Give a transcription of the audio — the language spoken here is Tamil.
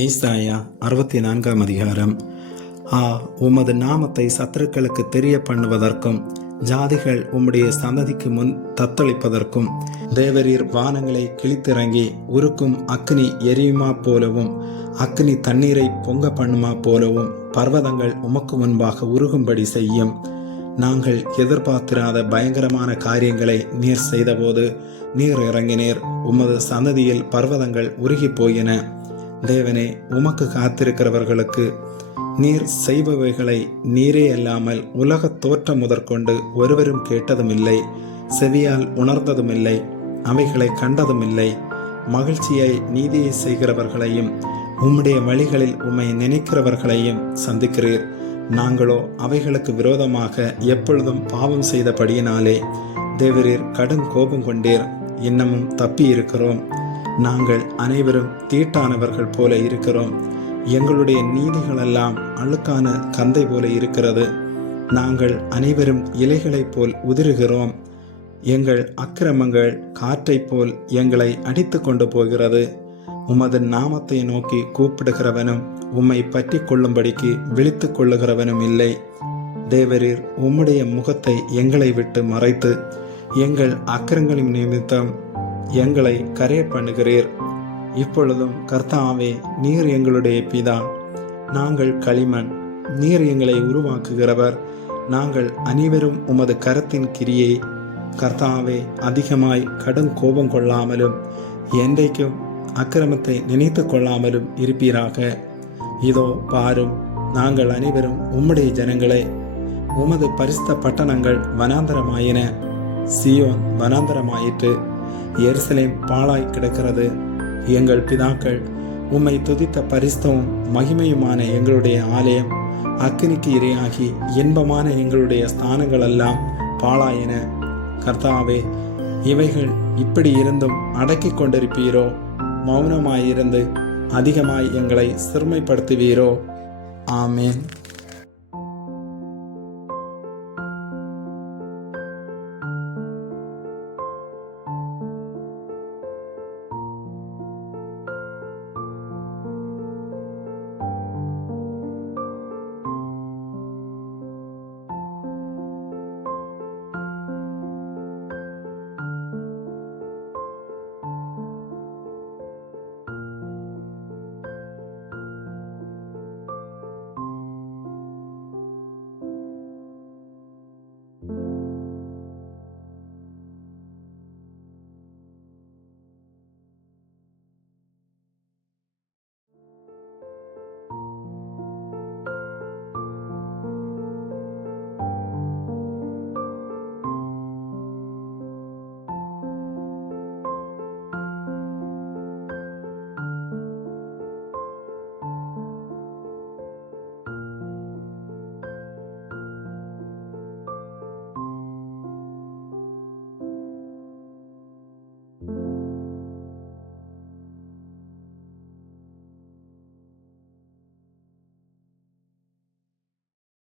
ஏசாயா 64 அதிகாரம். உமது நாமத்தை சத்துருக்களுக்கு தெரிய பண்ணுவதற்கும் ஜாதிகள் உம்முடைய சந்ததிக்கு முன் தத்தளிப்பதற்கும் தேவரீர் வானங்களை கிழித்திறங்கி உருக்கும் அக்னி எரியுமா போலவும் அக்னி தண்ணீரை பொங்க பண்ணுமா போலவும் பர்வதங்கள் உமக்கு முன்பாக உருகும்படி செய்யும். நாங்கள் எதிர்பார்த்திராத பயங்கரமான காரியங்களை நீர் செய்தபோது நீர் இறங்கினீர். உமது சந்ததியில் பர்வதங்கள் உருகி போயின. தேவனே, உமக்கு காத்திருக்கிறவர்களுக்கு நீர் செய்பவைகளை நீரே அல்லாமல் உலக தோற்றம் முதற்கொண்டு ஒருவரும் கேட்டதுமில்லை, செவியால் உணர்ந்ததுமில்லை, அவைகளை கண்டதுமில்லை. மகிழ்ச்சியை நீதியை செய்கிறவர்களையும் உம்முடைய வழிகளில் உம்மை நினைக்கிறவர்களையும் சந்திக்கிறீர். நாங்களோ அவைகளுக்கு விரோதமாக எப்பொழுதும் பாவம் செய்தபடியினாலே தேவரீர் கடும் கோபம் கொண்டீர். இன்னமும் தப்பி இருக்கிறோம். நாங்கள் அனைவரும் தீட்டானவர்கள் போல இருக்கிறோம். எங்களுடைய நீதிகளெல்லாம் அழுக்கான கந்தை போல இருக்கிறது. நாங்கள் அனைவரும் இலைகளைப் போல் உதிருகிறோம். எங்கள் அக்கிரமங்கள் காற்றைப் போல் எங்களை அடித்து கொண்டு போகிறது. உமது நாமத்தை நோக்கி கூப்பிடுகிறவனும் உம்மை பற்றி கொள்ளும்படிக்கு விழித்து கொள்ளுகிறவனும் இல்லை. தேவரீர் உம்முடைய முகத்தை எங்களை விட்டு மறைத்து எங்கள் அக்கிரங்களின் நிமித்தம் எங்களை கரைய பண்ணுகிறீர். இப்பொழுதும் கர்த்தாவே, நீர் எங்களுடைய பிதா, நாங்கள் களிமண். நீர் எங்களை உருவாக்குகிறவர். நாங்கள் அனைவரும் உமது கரத்தின் கிரியை. கர்த்தாவே, அதிகமாய் கடும் கோபம் கொள்ளாமலும் என்றைக்கும் அக்கிரமத்தை நினைத்து கொள்ளாமலும் இருப்பீராக. இதோ பாரும், நாங்கள் அனைவரும் உம்முடைய ஜனங்களே. உமது பரிசுத்த பட்டணங்கள் வனாந்தரமாயின. சியோன் வனாந்தரமாயிற்று. எருசலேம் பாழாய் கிடக்கிறது. எங்கள் பிதாக்கள் உம்மை துதித்த பரிசுத்தமும் மகிமையுமான எங்களுடைய ஆலயம் அக்கினிக்கு இரையாகி இன்பமான எங்களுடைய ஸ்தானங்கள் எல்லாம் பாழாயின. கர்த்தாவே, இவைகள் இப்படி இருந்தும் அடக்கி கொண்டிருப்பீரோ? மௌனமாயிருந்து அதிகமாய் எங்களை சிறுமைப்படுத்துவீரோ? ஆமேன்.